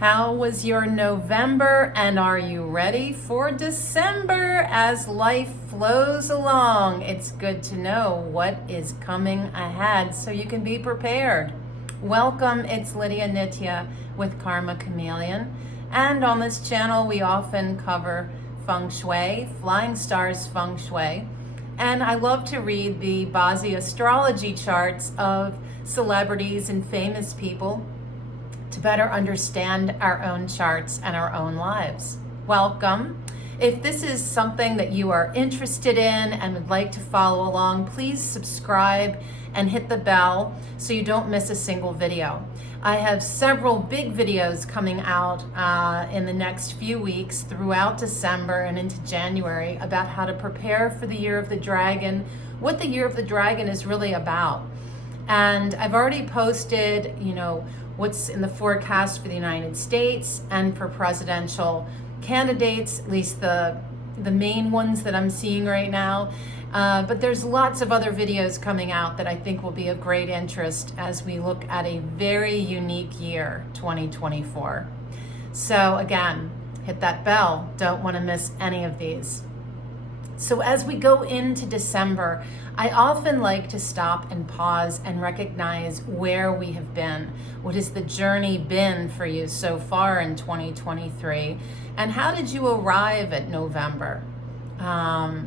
How was your November, and are you ready for December as life flows along? It's good to know what is coming ahead so you can be prepared. Welcome, it's Lydia Nitya with Karma Chameleon, and on this channel we often cover Feng Shui, Flying Stars Feng Shui, and I love to read the Bazi astrology charts of celebrities and famous people to better understand our own charts and our own lives. Welcome. If this is something that you are interested in and would like to follow along, please subscribe and hit the bell so you don't miss a single video. I have several big videos coming out in the next few weeks throughout December and into January about how to prepare for the Year of the Dragon, what the Year of the Dragon is really about. And I've already posted, what's in the forecast for the United States and for presidential candidates, at least the main ones that I'm seeing right now. But there's lots of other videos coming out that I think will be of great interest as we look at a very unique year, 2024. So again, hit that bell. Don't want to miss any of these. So as we go into December, I often like to stop and pause and recognize where we have been. What has the journey been for you so far in 2023? And how did you arrive at November? The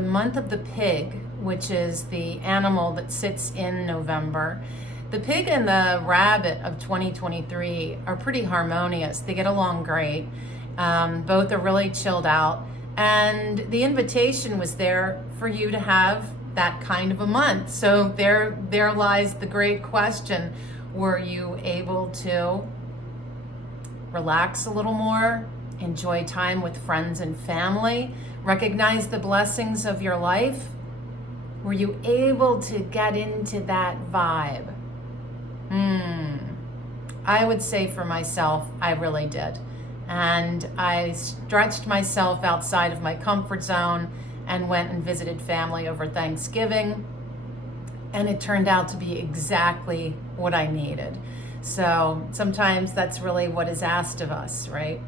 month of the pig, which is the animal that sits in November, the pig and the rabbit of 2023 are pretty harmonious. They get along great. Both are really chilled out, and the invitation was there for you to have that kind of a month. So there lies the great question. Were you able to relax a little more, enjoy time with friends and family, recognize the blessings of your life? Were you able to get into that vibe? I would say for myself, I really did. And I stretched myself outside of my comfort zone and went and visited family over Thanksgiving. And it turned out to be exactly what I needed. So sometimes that's really what is asked of us, right?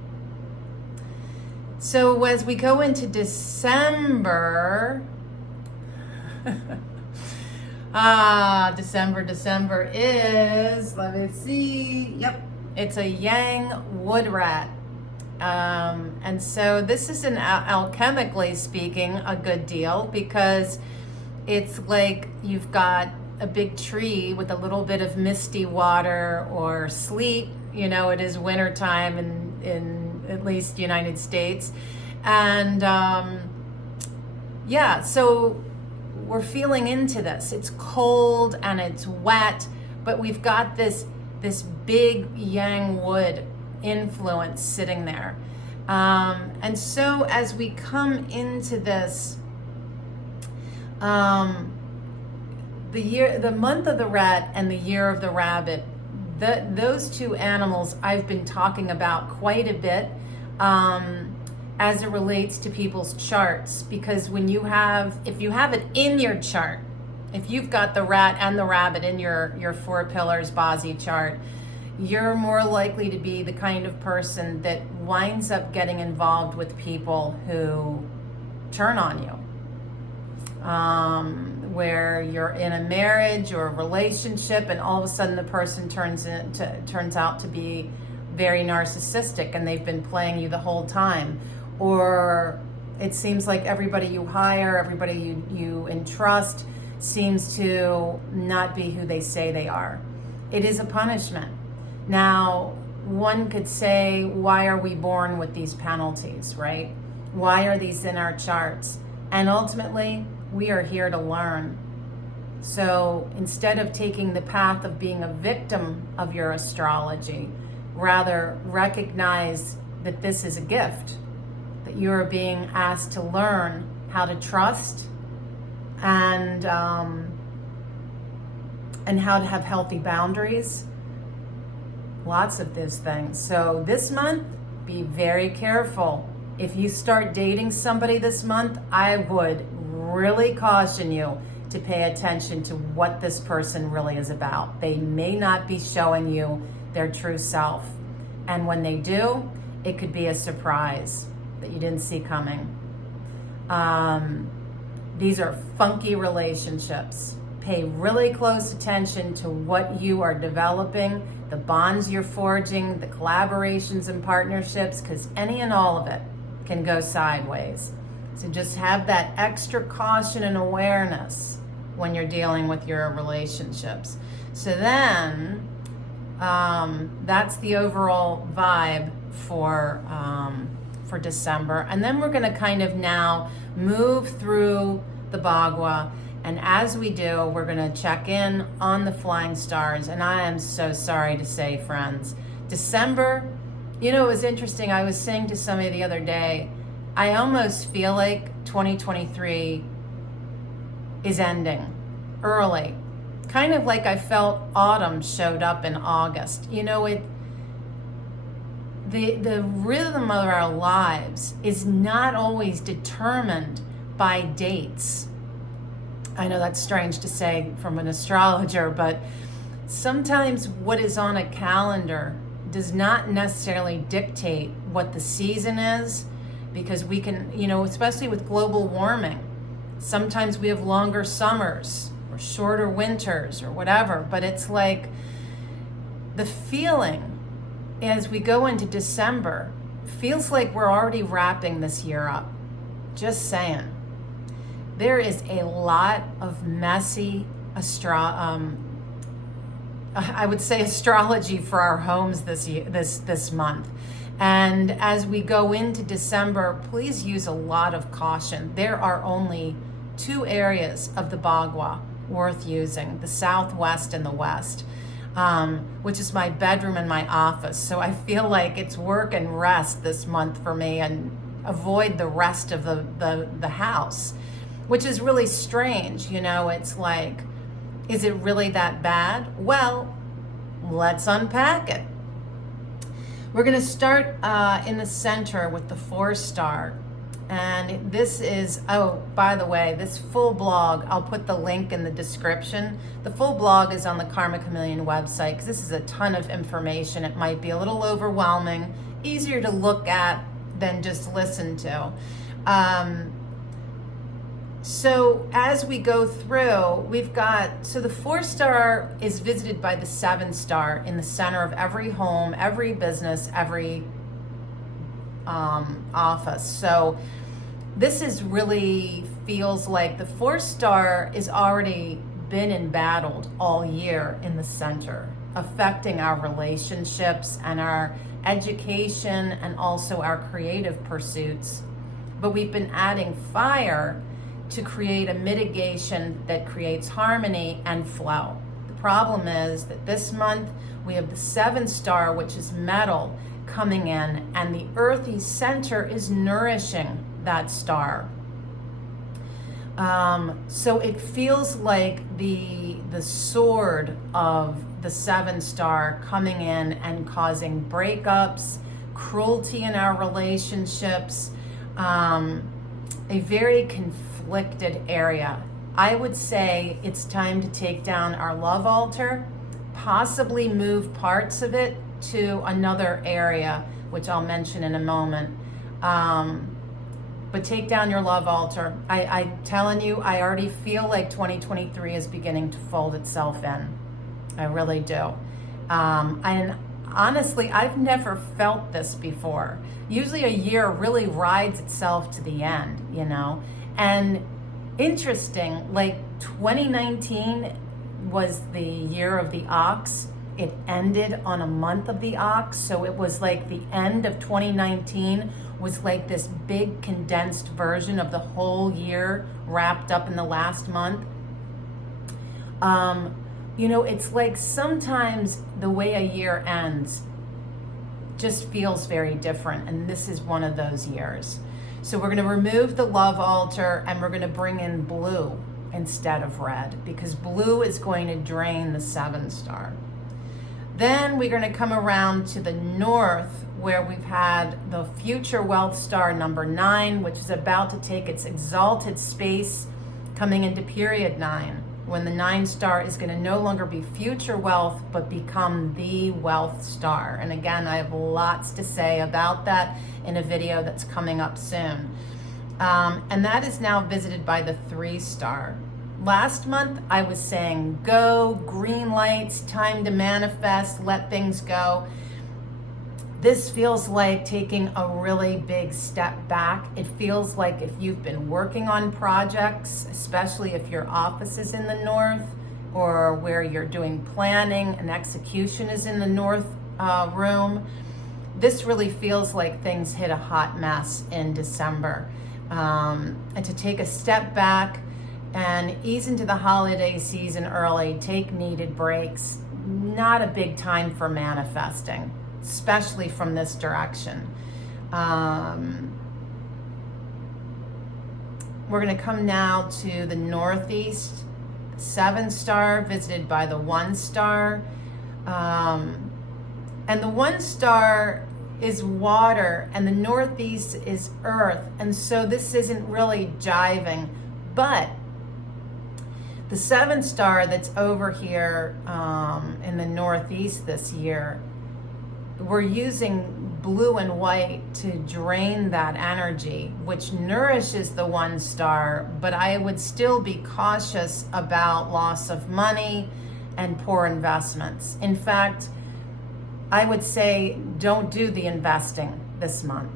So as we go into December, December is, let me see, yep, it's a Yang wood rat. And so this is alchemically speaking a good deal, because it's like you've got a big tree with a little bit of misty water or sleet. It is winter time in at least the United States. And so we're feeling into this. It's cold and it's wet, but we've got this big yang wood influence sitting there. And so as we come into this, the month of the rat and the year of the rabbit, those two animals I've been talking about quite a bit as it relates to people's charts, because if you have it in your chart, if you've got the rat and the rabbit in your four pillars Bazi chart, you're more likely to be the kind of person that winds up getting involved with people who turn on you. Where you're in a marriage or a relationship and all of a sudden the person turns out to be very narcissistic and they've been playing you the whole time. Or it seems like everybody you hire, everybody you entrust seems to not be who they say they are. It is a punishment. Now, one could say, why are we born with these penalties, right? Why are these in our charts? And ultimately, we are here to learn. So instead of taking the path of being a victim of your astrology, rather recognize that this is a gift, that you are being asked to learn how to trust and how to have healthy boundaries. Lots of those things. So this month, be very careful. If you start dating somebody this month, I would really caution you to pay attention to what this person really is about. They may not be showing you their true self. And when they do, it could be a surprise that you didn't see coming. These are funky relationships. Pay really close attention to what you are developing, the bonds you're forging, the collaborations and partnerships, because any and all of it can go sideways. So just have that extra caution and awareness when you're dealing with your relationships. So then, that's the overall vibe for December. And then we're going to kind of now move through the Bagua. And as we do, we're going to check in on the flying stars. And I am so sorry to say, friends, December, it was interesting. I was saying to somebody the other day, I almost feel like 2023 is ending early. Kind of like I felt autumn showed up in August. The rhythm of our lives is not always determined by dates. I know that's strange to say from an astrologer, but sometimes what is on a calendar does not necessarily dictate what the season is, because we can, especially with global warming, sometimes we have longer summers or shorter winters or whatever, but it's like the feeling as we go into December feels like we're already wrapping this year up. Just saying. There is a lot of messy I would say astrology for our homes this month. And as we go into December, please use a lot of caution. There are only 2 areas of the Bagua worth using, the southwest and the west, which is my bedroom and my office. So I feel like it's work and rest this month for me, and avoid the rest of the house, which is really strange. It's like, is it really that bad? Well, let's unpack it. We're going to start in the center with the 4-star. And this is, by the way, this full blog, I'll put the link in the description. The full blog is on the Karma Chameleon website, because this is a ton of information. It might be a little overwhelming, easier to look at than just listen to. So as we go through, we've got, so the 4-star is visited by the 7-star in the center of every home, every business, every office. So this is really feels like the 4-star is already been embattled all year in the center, affecting our relationships and our education and also our creative pursuits. But we've been adding fire to create a mitigation that creates harmony and flow. The problem is that this month we have the 7-star, which is metal, coming in, and the earthy center is nourishing that star. So it feels like the sword of the 7-star coming in and causing breakups, cruelty in our relationships, a very conflicted area. I would say it's time to take down our love altar, possibly move parts of it to another area, which I'll mention in a moment. But take down your love altar. I'm telling you, I already feel like 2023 is beginning to fold itself in. I really do. And honestly, I've never felt this before. Usually a year really rides itself to the end, And interesting, like 2019 was the year of the ox. It ended on a month of the ox. So it was like the end of 2019 was like this big condensed version of the whole year wrapped up in the last month. It's like sometimes the way a year ends just feels very different. And this is one of those years. So we're going to remove the love altar and we're going to bring in blue instead of red, because blue is going to drain the 7-star. Then we're going to come around to the north, where we've had the future wealth star number 9, which is about to take its exalted space, coming into period 9. when the 9 star is going to no longer be future wealth, but become the wealth star. And again, I have lots to say about that in a video that's coming up soon. And that is now visited by the 3 star. Last month, I was saying, go, green lights, time to manifest, let things go. This feels like taking a really big step back. It feels like if you've been working on projects, especially if your office is in the north or where you're doing planning and execution is in the north room, this really feels like things hit a hot mess in December. And to take a step back and ease into the holiday season early, take needed breaks, not a big time for manifesting, especially from this direction. We're going to come now to the northeast, 7 star visited by the 1 star. And the 1 star is water and the northeast is earth. And so this isn't really jiving, but the 7 star that's over here in the northeast this year, we're using blue and white to drain that energy, which nourishes the 1 star, but I would still be cautious about loss of money and poor investments. In fact, I would say don't do the investing this month.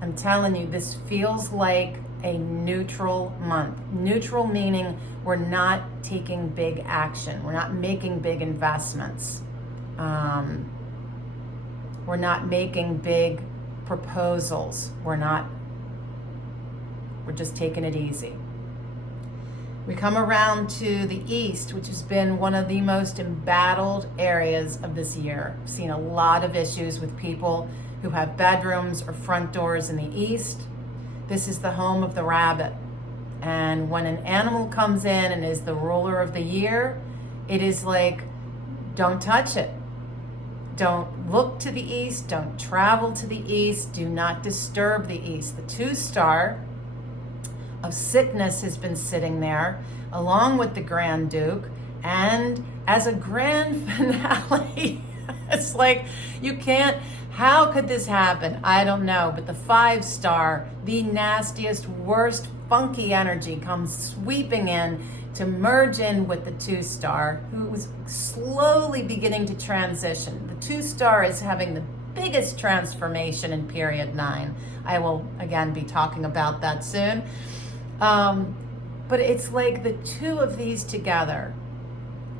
I'm telling you, this feels like a neutral month. Neutral meaning we're not taking big action. We're not making big investments. We're not making big proposals. We're just taking it easy. We come around to the east, which has been one of the most embattled areas of this year. I've seen a lot of issues with people who have bedrooms or front doors in the east. This is the home of the rabbit. And when an animal comes in and is the ruler of the year, it is like, don't touch it. Don't look to the east, don't travel to the east, do not disturb the east. The 2 star of sickness has been sitting there along with the Grand Duke, and as a grand finale, it's like you can't, how could this happen? I don't know, but the 5 star, the nastiest, worst, funky energy comes sweeping in to merge in with the 2 star, who was slowly beginning to transition. The 2 star is having the biggest transformation in period 9. I will again be talking about that soon. But it's like the 2 of these together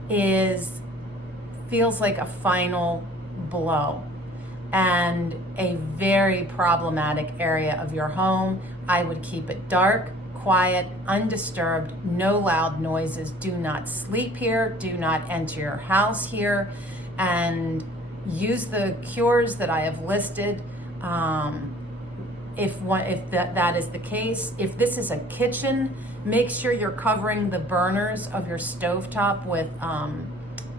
feels like a final blow and a very problematic area of your home. I would keep it dark, quiet, undisturbed, no loud noises. Do not sleep here. Do not enter your house here. And use the cures that I have listed. If that is the case. If this is a kitchen, make sure you're covering the burners of your stovetop with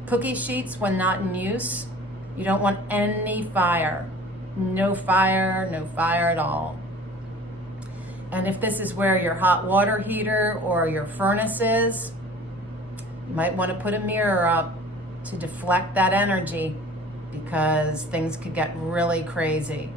cookie sheets when not in use. You don't want any fire. No fire at all. And if this is where your hot water heater or your furnace is, you might want to put a mirror up to deflect that energy, because things could get really crazy.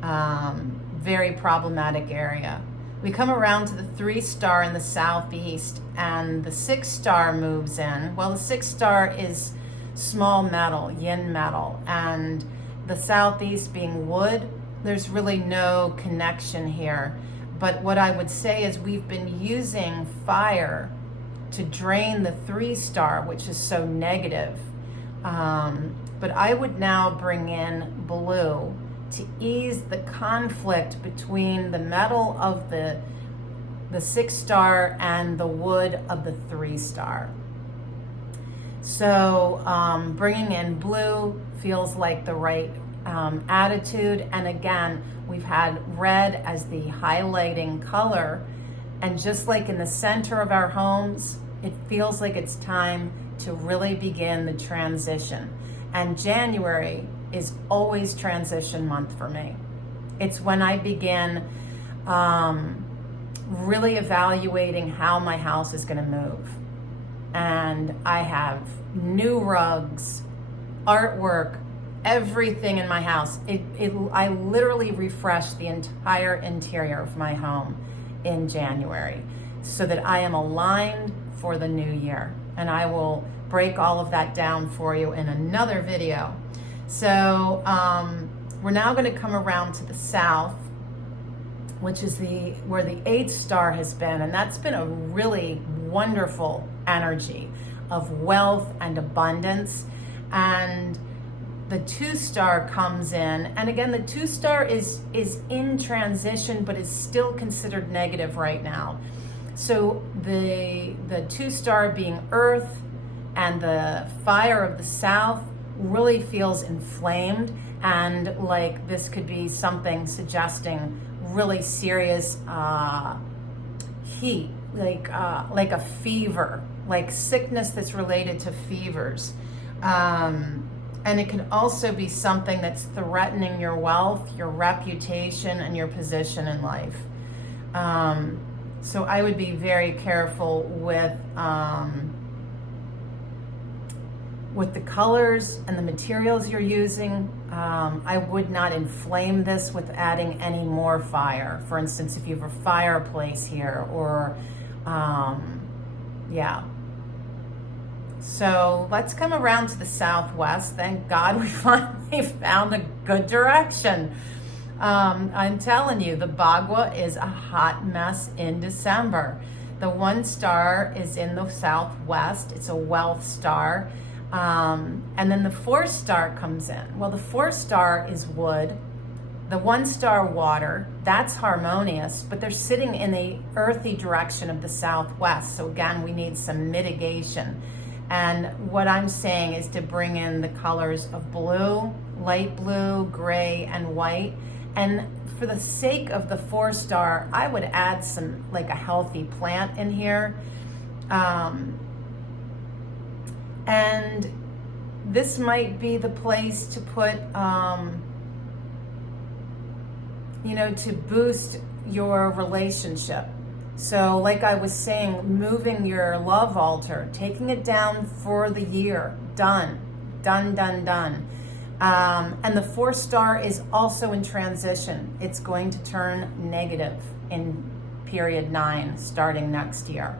Very problematic area. We come around to the 3 star in the southeast, and the 6 star moves in. Well, the 6 star is small metal, yin metal, and the southeast being wood, there's really no connection here. But what I would say is we've been using fire to drain the 3 star, which is so negative. But I would now bring in blue to ease the conflict between the metal of the 6 star and the wood of the 3 star. So bringing in blue feels like the right attitude. And again, we've had red as the highlighting color. And just like in the center of our homes, it feels like it's time to really begin the transition. And January is always transition month for me. It's when I begin really evaluating how my house is going to move. and I have new rugs, artwork, everything in my house. I literally refreshed the entire interior of my home in January so that I am aligned for the new year. And I will break all of that down for you in another video. So we're now going to come around to the south, which is where the 8th star has been, and that's been a really wonderful energy of wealth and abundance. And the 2 star comes in, and again, the 2 star is in transition, but is still considered negative right now. So the 2 star being earth and the fire of the south really feels inflamed, and like this could be something suggesting really serious heat, like a fever, like sickness that's related to fevers. And it can also be something that's threatening your wealth, your reputation, and your position in life. So I would be very careful with the colors and the materials you're using. I would not inflame this with adding any more fire. For instance, if you have a fireplace here, or yeah. So let's come around to the southwest. Thank God we finally found a good direction. I'm telling you, the Bagua is a hot mess in December. The 1 star is in the southwest. It's a wealth star. And then the 4 star comes in. Well, the 4 star is wood. The 1 star water, that's harmonious, but they're sitting in the earthy direction of the southwest. So again, we need some mitigation. And what I'm saying is to bring in the colors of blue, light blue, gray, and white. And for the sake of the 4 star, I would add some, like a healthy plant in here. And this might be the place to put, to boost your relationship. So like I was saying, moving your love altar, taking it down for the year, done. And the 4 star is also in transition. It's going to turn negative in period 9, starting next year.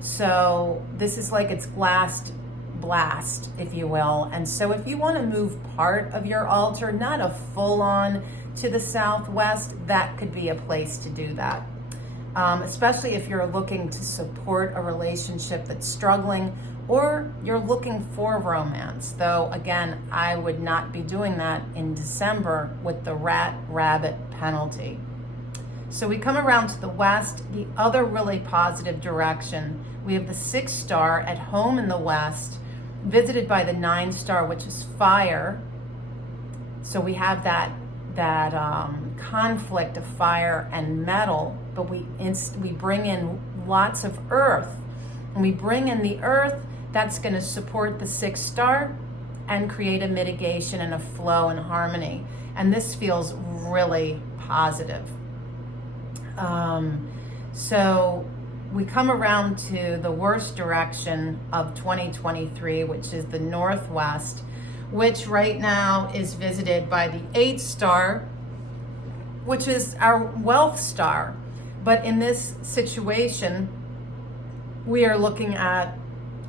So this is like its last blast, if you will. And so if you want to move part of your altar, not a full on to the southwest, that could be a place to do that. Especially if you're looking to support a relationship that's struggling, or you're looking for romance. Though again, I would not be doing that in December with the rat-rabbit penalty. So we come around to the west, the other really positive direction. We have the 6 star at home in the west, visited by the 9 star, which is fire. So we have that conflict of fire and metal, but we bring in lots of earth. And we bring in the earth, that's going to support the 6 star and create a mitigation and a flow and harmony. And this feels really positive. So we come around to the worst direction of 2023, which is the northwest, which right now is visited by the 8 star, which is our wealth star. But in this situation, we are looking at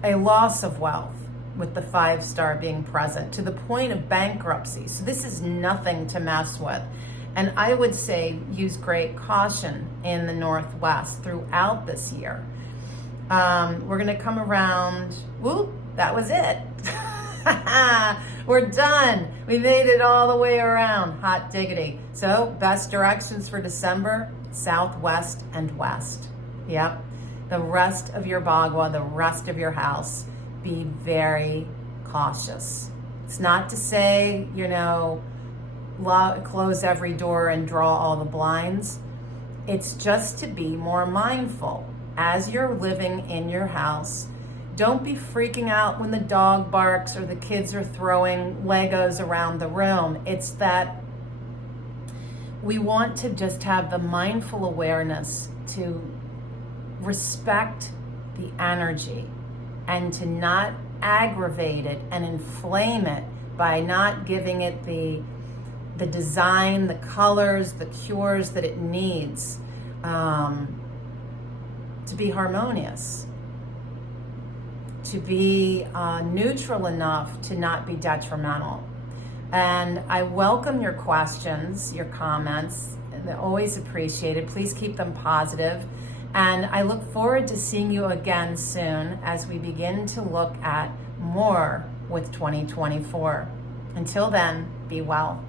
a loss of wealth with the 5 star being present to the point of bankruptcy. So this is nothing to mess with. And I would say use great caution in the northwest throughout this year. We're going to come around. Whoop, that was it. We're done. We made it all the way around. Hot diggity. So best directions for December, southwest and west. Yep. The rest of your Bagua, the rest of your house, be very cautious. It's not to say, close every door and draw all the blinds. It's just to be more mindful as you're living in your house. Don't be freaking out when the dog barks or the kids are throwing Legos around the room. It's that we want to just have the mindful awareness to respect the energy and to not aggravate it and inflame it by not giving it the design, the colors, the cures that it needs to be harmonious, to be neutral enough to not be detrimental. And I welcome your questions, your comments. They're always appreciated. Please keep them positive. And I look forward to seeing you again soon as we begin to look at more with 2024. Until then, be well.